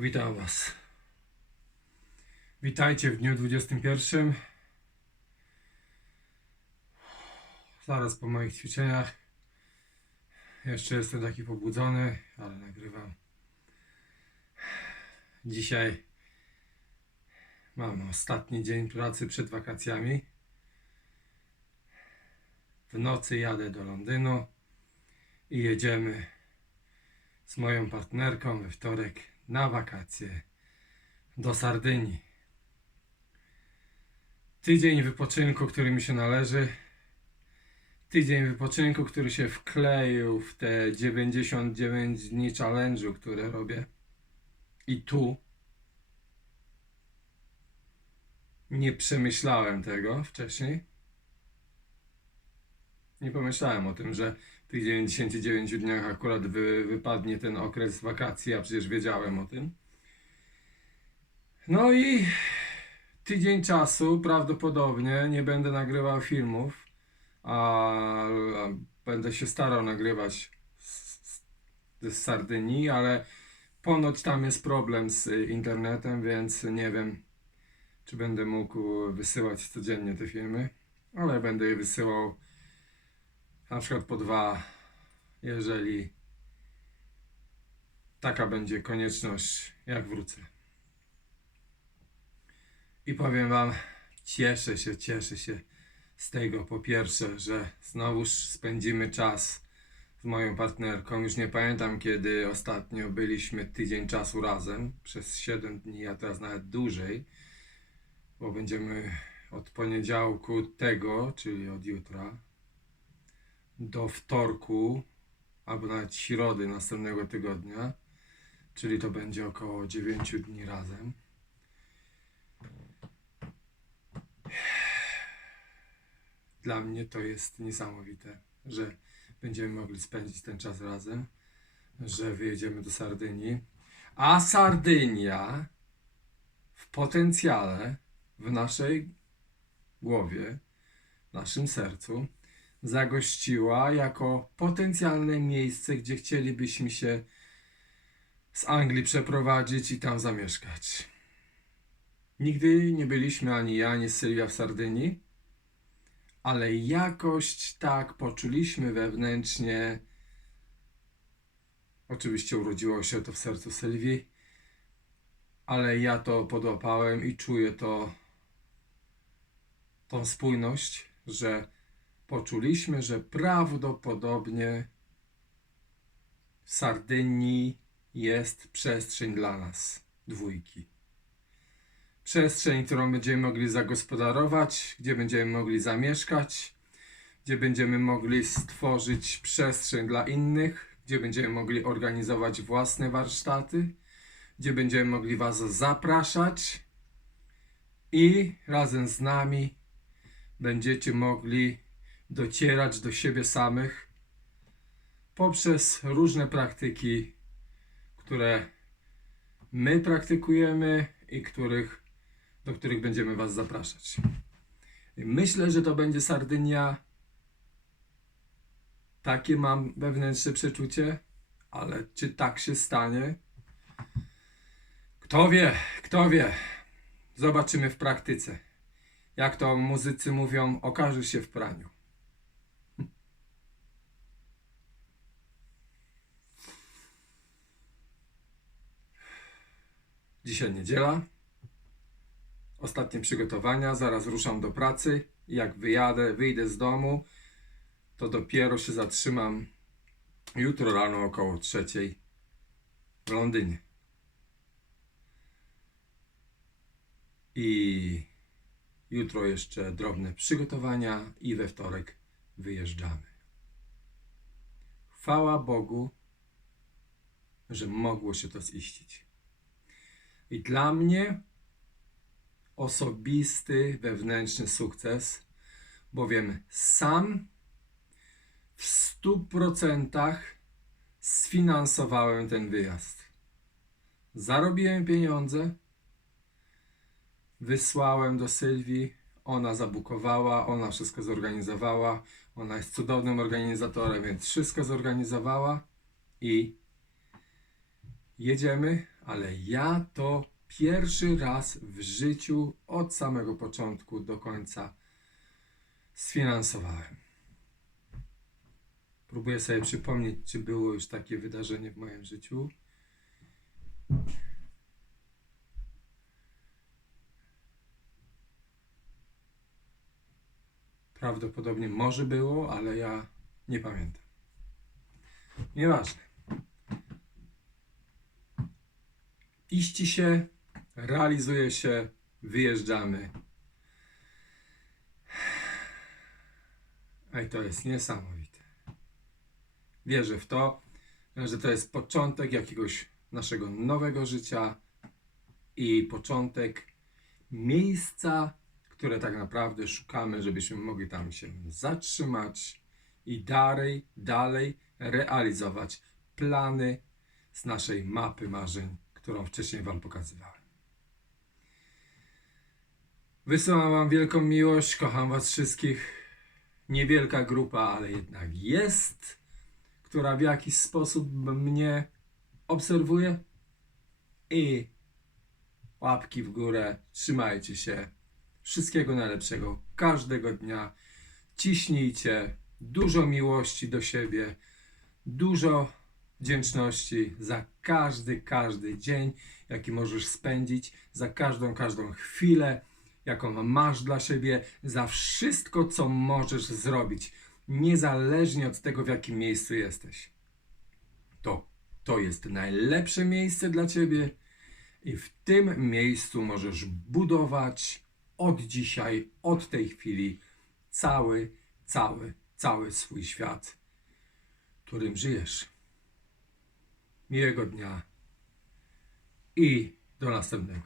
Witam Was. Witajcie w dniu 21. Zaraz po moich ćwiczeniach. Jeszcze jestem taki pobudzony, ale nagrywam. Dzisiaj mam ostatni dzień pracy przed wakacjami. W nocy jadę do Londynu i jedziemy z moją partnerką we wtorek na wakacje do Sardynii. Tydzień wypoczynku, który mi się należy. Tydzień wypoczynku, który się wkleił w te 99 dni challenge'u, które robię. I tu nie przemyślałem tego wcześniej. Nie pomyślałem o tym, że w tych 99 dniach akurat wy, wypadnie ten okres wakacji, a przecież wiedziałem o tym. No i tydzień czasu prawdopodobnie nie będę nagrywał filmów, a, będę się starał nagrywać z, z Sardynii, ale ponoć tam jest problem z internetem, więc nie wiem, czy będę mógł wysyłać codziennie te filmy, ale będę je wysyłał na przykład po dwa, jeżeli taka będzie konieczność, jak wrócę. I powiem Wam, cieszę się, cieszę się z tego po pierwsze, że znowuż spędzimy czas z moją partnerką. Już nie pamiętam, kiedy ostatnio byliśmy tydzień czasu razem, przez 7 dni, a teraz nawet dłużej, bo będziemy od poniedziałku tego, czyli od jutra, do wtorku albo nawet środy następnego tygodnia, czyli to będzie około 9 dni razem. Dla mnie to jest niesamowite, że będziemy mogli spędzić ten czas razem, że wyjedziemy do Sardynii. A Sardynia w potencjale, w naszej głowie, w naszym sercu, zagościła jako potencjalne miejsce, gdzie chcielibyśmy się z Anglii przeprowadzić i tam zamieszkać. Nigdy nie byliśmy ani ja, ani Sylwia w Sardynii, ale jakoś tak poczuliśmy wewnętrznie. Oczywiście urodziło się to w sercu Sylwii, ale ja to podłapałem i czuję to, tą spójność, że poczuliśmy, że prawdopodobnie w Sardynii jest przestrzeń dla nas, dwójki. Przestrzeń, którą będziemy mogli zagospodarować, gdzie będziemy mogli zamieszkać, gdzie będziemy mogli stworzyć przestrzeń dla innych, gdzie będziemy mogli organizować własne warsztaty, gdzie będziemy mogli Was zapraszać i razem z nami będziecie mogli docierać do siebie samych poprzez różne praktyki, które my praktykujemy i których, do których będziemy Was zapraszać. Myślę, że to będzie Sardynia. Takie mam wewnętrzne przeczucie, ale czy tak się stanie? Kto wie, kto wie. Zobaczymy w praktyce. Jak to muzycy mówią, okaże się w praniu. Dzisiaj niedziela. Ostatnie przygotowania, zaraz ruszam do pracy. Jak wyjadę, wyjdę z domu, to dopiero się zatrzymam jutro rano około trzeciej w Londynie. I jutro jeszcze drobne przygotowania i we wtorek wyjeżdżamy. Chwała Bogu, że mogło się to ziścić. I dla mnie osobisty, wewnętrzny sukces, bowiem sam w stu procentach sfinansowałem ten wyjazd. Zarobiłem pieniądze, wysłałem do Sylwii, ona zabukowała, ona wszystko zorganizowała, ona jest cudownym organizatorem, więc wszystko zorganizowała i jedziemy, ale ja to pierwszy raz w życiu od samego początku do końca sfinansowałem. Próbuję sobie przypomnieć, czy było już takie wydarzenie w moim życiu. Prawdopodobnie może było, ale ja nie pamiętam. Nieważne. Iści się, realizuje się, wyjeżdżamy. I to jest niesamowite. Wierzę w to, że to jest początek jakiegoś naszego nowego życia i początek miejsca, które tak naprawdę szukamy, żebyśmy mogli tam się zatrzymać i dalej, dalej realizować plany z naszej mapy marzeń, którą wcześniej Wam pokazywałem. Wysyłam Wam wielką miłość, kocham Was wszystkich. Niewielka grupa, ale jednak jest, która w jakiś sposób mnie obserwuje. I łapki w górę, trzymajcie się. Wszystkiego najlepszego każdego dnia. Ciśnijcie dużo miłości do siebie, dużo wdzięczności za każdy, każdy dzień, jaki możesz spędzić, za każdą, każdą chwilę, jaką masz dla siebie, za wszystko, co możesz zrobić, niezależnie od tego, w jakim miejscu jesteś. To, to jest najlepsze miejsce dla ciebie i w tym miejscu możesz budować od dzisiaj, od tej chwili cały, cały, cały swój świat, którym żyjesz. Miłego dnia i do następnego.